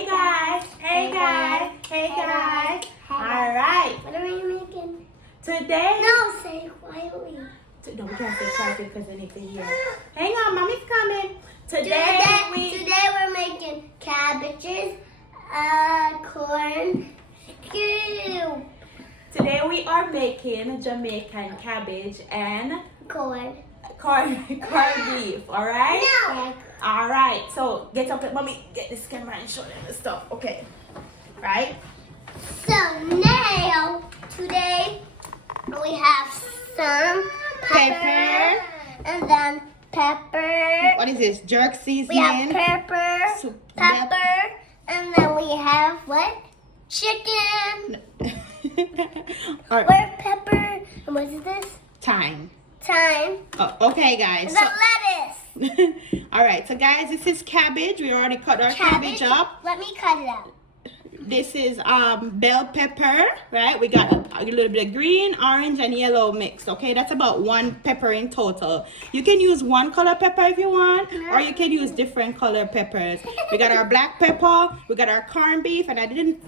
Hey guys, hey guys, hey guys. All right. What are we making? Today. No, say it quietly. No, we can't say quietly because they need to hear. Hang on, mommy's coming. Today we're making cabbages, corn, stew. Today we are making Jamaican cabbage and Corn. corn beef. All right. No. All right. So get up, mommy. Get this camera and show them the stuff. Okay. Right. So now, today we have some pepper, and then pepper. What is this? Jerk seasoning. We have pepper, and then we have what? Chicken. All right. Where's pepper? And what is this? Time. Thyme. Oh, okay, guys. And then lettuce. All right, so guys, this is cabbage. We already cut our cabbage up. Let me cut it out. This is bell pepper, right? We got a little bit of green, orange, and yellow mixed. Okay, that's about one pepper in total. You can use one color pepper if you want, or you can use different color peppers. We got our black pepper, we got our corned beef, and I didn't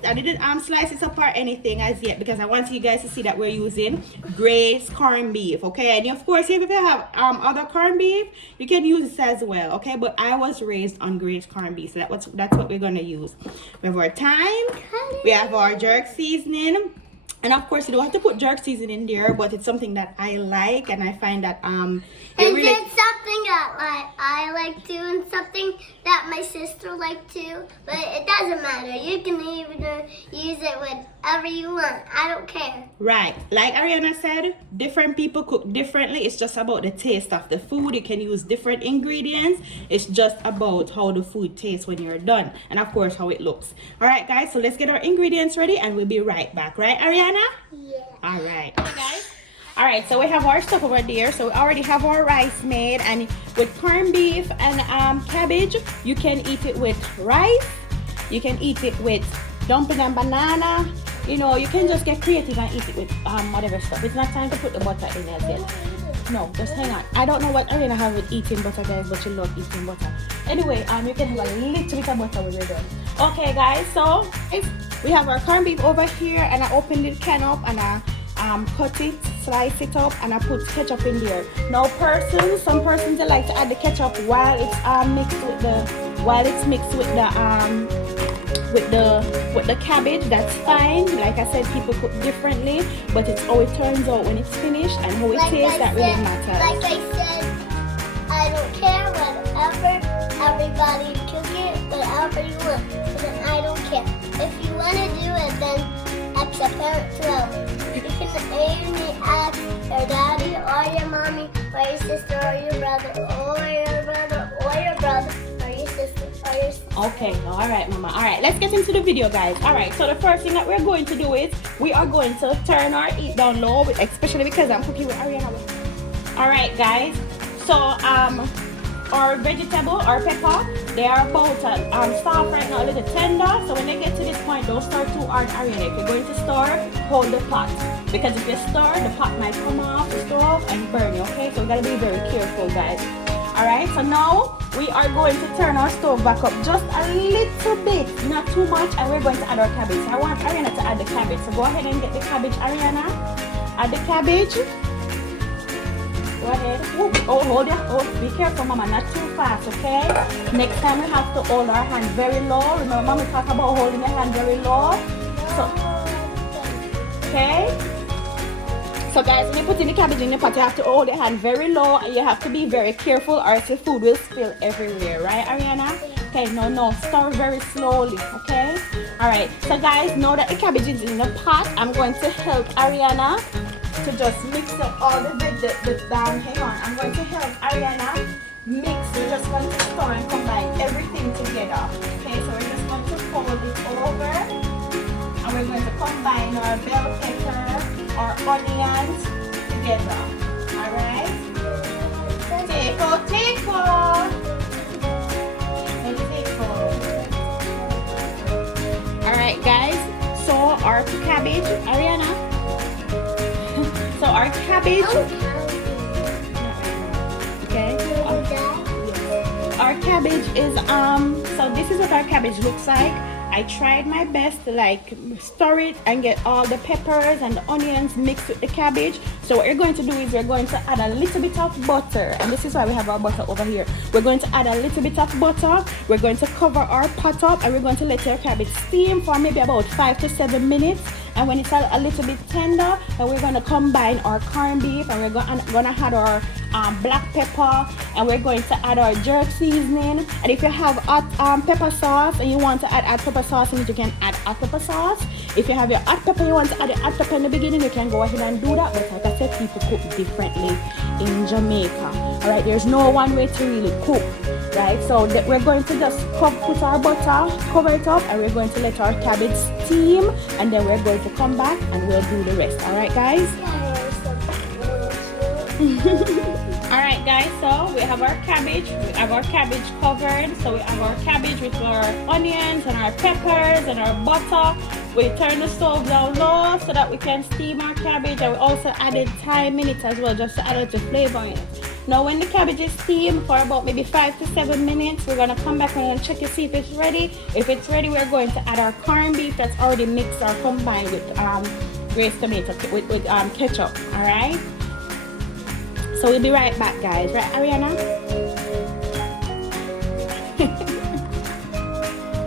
slice this up or anything as yet because I want you guys to see that we're using Grace corned beef. Okay, and of course, if you have other corned beef, you can use this as well. Okay, but I was raised on Grace corned beef, so that's what we're gonna use. We have our thyme. We have our jerk seasoning, and of course you don't have to put jerk seasoning in there, but it's something that I like, and I find that It's something that I like to, and something that my sister liked to. But it doesn't matter. You can even use it whatever you want. I don't care. Right, like Ariana said, different people cook differently. It's just about the taste of the food. You can use different ingredients. It's just about how the food tastes when you're done, and of course how it looks. All right, guys. So let's get our ingredients ready, and we'll be right back. Right, Ariana? Yeah. All right. Okay, guys. All right, so we have our stuff over there. So we already have our rice made, and with corned beef and cabbage, you can eat it with rice. You can eat it with dumpling and banana. You know, you can just get creative and eat it with whatever stuff. It's not time to put the butter in as yet. No, just hang on. I don't know what Ariana have with eating butter, guys, but she loves eating butter. Anyway, you can have a little bit of butter when you're done. Okay, guys, so we have our corned beef over here, and I opened the can up and I cut it, slice it up, and I put ketchup in there. Now, some persons they like to add the ketchup while it's mixed with the cabbage. That's fine. Like I said, people cook differently, but it's how it turns out when it's finished and how it tastes that really matters. Like I said, I don't care whatever everybody cook it, whatever you want. But I don't care. If you want to do it, then ask a parent level. You can only ask your daddy or your mommy or your sister or your brother or your brother or your brother or your sister or your sister. Okay, all right, Mama. All right, let's get into the video, guys. All right, so the first thing that we're going to do is we are going to turn our heat down low, especially because I'm cooking with Ariana. All right, guys. So our vegetable, our pepper, they are about soft right now, a little tender. So when they get to this point, don't stir too hard, Ariana. If you're going to stir, hold the pot, because if you stir, the pot might come off the stove and burn you. Okay, so we gotta be very careful, guys. All right, so now we are going to turn our stove back up just a little bit, not too much, and we're going to add our cabbage. So I want Ariana to add the cabbage. So go ahead and get the cabbage, Ariana. Add the cabbage. Go ahead. Oh, hold it. Oh, be careful, Mama. Not too fast, okay? Next time we have to hold our hand very low. Remember, Mama talked about holding your hand very low. So, okay? So, guys, when you put in the cabbage in the pot, you have to hold your hand very low, and you have to be very careful, or else the food will spill everywhere, right, Ariana? Okay, no, stir very slowly, okay? All right. So, guys, now that the cabbage is in the pot, I'm going to help Ariana to just mix up all the hang on, I'm going to help Ariana mix. We're just going to stir and combine everything together. Okay, so we're just going to fold it over, and we're going to combine our bell pepper, our onions together. Alright? Take. Alright, guys, so our cabbage, Ariana. So our cabbage, okay. Our cabbage is so this is what our cabbage looks like. I tried my best to like stir it and get all the peppers and the onions mixed with the cabbage. So what you're going to do is we're going to add a little bit of butter, and this is why we have our butter over here. We're going to add a little bit of butter. We're going to cover our pot up, and we're going to let your cabbage steam for maybe about 5 to 7 minutes. And when it's a little bit tender, then we're going to combine our corned beef, and we're going to add our black pepper, and we're going to add our jerk seasoning. And if you have hot pepper sauce and you want to add hot pepper sauce in it, you can add hot pepper sauce. If you have your hot pepper, you want to add the hot pepper in the beginning, you can go ahead and do that. But like I said, people cook differently in Jamaica. All right, there's no one way to really cook, right? So we're going to just put our butter, cover it up, and we're going to let our cabbage steam, and then we're going to come back and we'll do the rest. All right, guys? Alright guys, so we have our cabbage covered. So we have our cabbage with our onions and our peppers and our butter. We turn the stove down low so that we can steam our cabbage, and we also added thyme in it as well, just to add a little flavor in it. Now when the cabbage is steamed for about maybe 5 to 7 minutes, we're gonna come back and check to see if it's ready. If it's ready, we're going to add our corned beef that's already mixed or combined with grated tomato with ketchup. Alright? So we'll be right back, guys. Right, Ariana?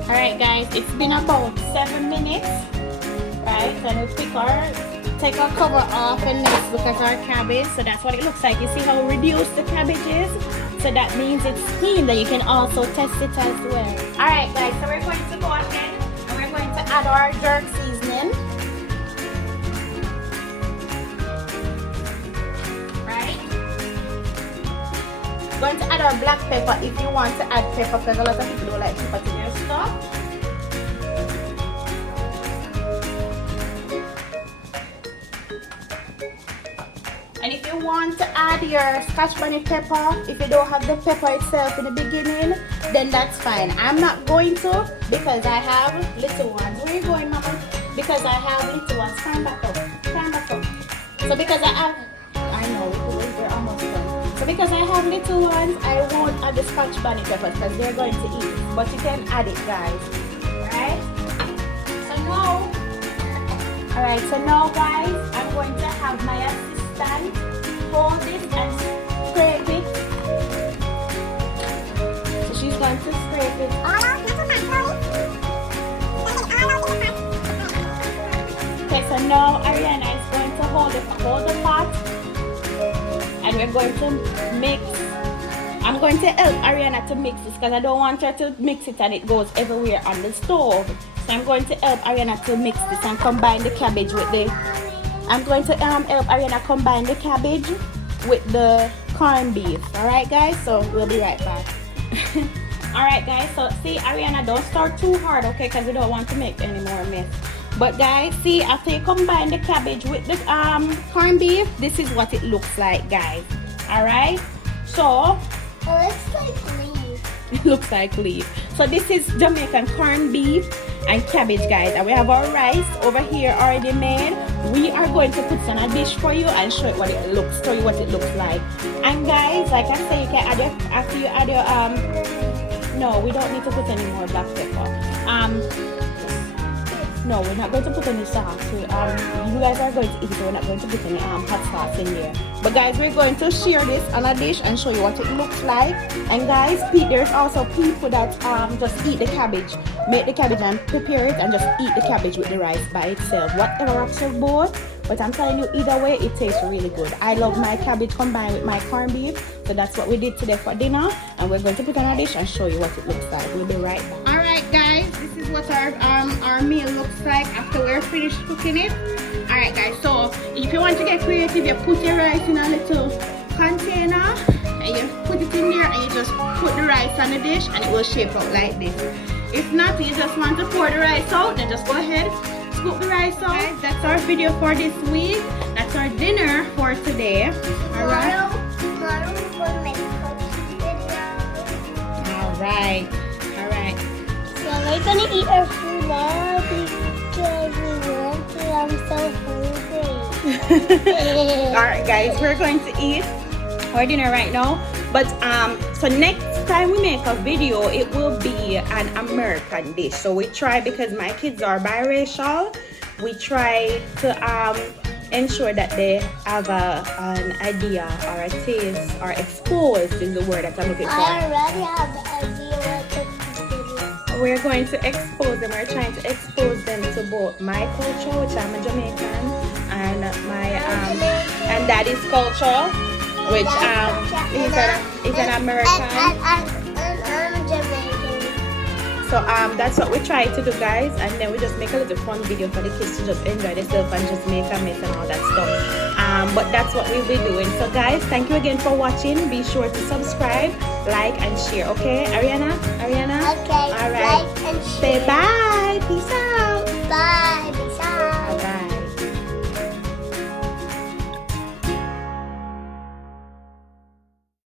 Alright, guys. It's been about 7 minutes. Right? So we'll take our cover off and let's look at our cabbage. So that's what it looks like. You see how reduced the cabbage is? So that means it's steamed. That you can also test it as well. Alright, guys. So we're going to go ahead and we're going to add our jerk seasoning. Going to add our black pepper if you want to add pepper, because a lot of people don't like pepper to their stuff. And if you want to add your scotch bonnet pepper, if you don't have the pepper itself in the beginning, then that's fine. I'm not going to because I have little ones. Where are you going, Mama? Because I have little ones. Climb back up. Climb back up. So because I know, we're almost done. So because I have little ones, I won't add the scotch bonnet pepper because they're going to eat. But you can add it, guys. Alright? So now guys, I'm going to have my assistant hold this and scrape it. So she's going to scrape it. Okay, so now Ariana is going to hold the pot. And we're going to mix. I'm going to help Ariana to mix this because I don't want her to mix it and it goes everywhere on the stove. So I'm going to help Ariana to mix this and combine the cabbage with the. I'm going to help Ariana combine the cabbage with the corned beef. Alright guys, so we'll be right back. Alright guys, so see Ariana, don't start too hard, okay, because we don't want to make any more mess. But guys, see, after you combine the cabbage with the corned beef, this is what it looks like, guys. Alright? So it looks like leaf. It looks like leaf. So this is Jamaican corned beef and cabbage, guys. And we have our rice over here already made. We are going to put it on a dish for you and show you what it looks like. And guys, like I say, you can add your after you add your no, we don't need to put any more black pepper. No, we're not going to put any sauce. You guys are going to eat it, so we're not going to put any hot sauce in there. But guys, we're going to share this on a dish and show you what it looks like. And guys, there's also people that just eat the cabbage, make the cabbage and prepare it and just eat the cabbage with the rice by itself. Whatever works for both. But I'm telling you, either way, it tastes really good. I love my cabbage combined with my corned beef. So that's what we did today for dinner. And we're going to put on a dish and show you what it looks like. We'll be right back. Alright guys, this is what our meal looks like after we're finished cooking it. Alright guys, so if you want to get creative, you put your rice in a little container. And you put it in there and you just put the rice on the dish and it will shape out like this. If not, you just want to pour the rice out, then just go ahead. Scoop the rice out. Guys, that's our video for this week. That's our dinner for today. Alright. Alright. Alright. So we're gonna eat our food now because we want to. I'm so hungry. Alright guys, we're going to eat our dinner right now. But so next time we make a video, it will be an American dish. So we try, because my kids are biracial, we try to ensure that they have an idea or a taste, or exposed is the word that I'm looking for. I already have the idea what to do. We're going to expose them. We're trying to expose them to both my culture, which I'm a Jamaican, and my and Daddy's culture, which is an American. And I'm Jamaican. So that's what we try to do, guys, and then we just make a little fun video for the kids to just enjoy themselves and just make a mess and all that stuff. But that's what we'll be doing. So guys, thank you again for watching. Be sure to subscribe, like, and share. Okay, Ariana? Okay. All right. Like and share. Say bye.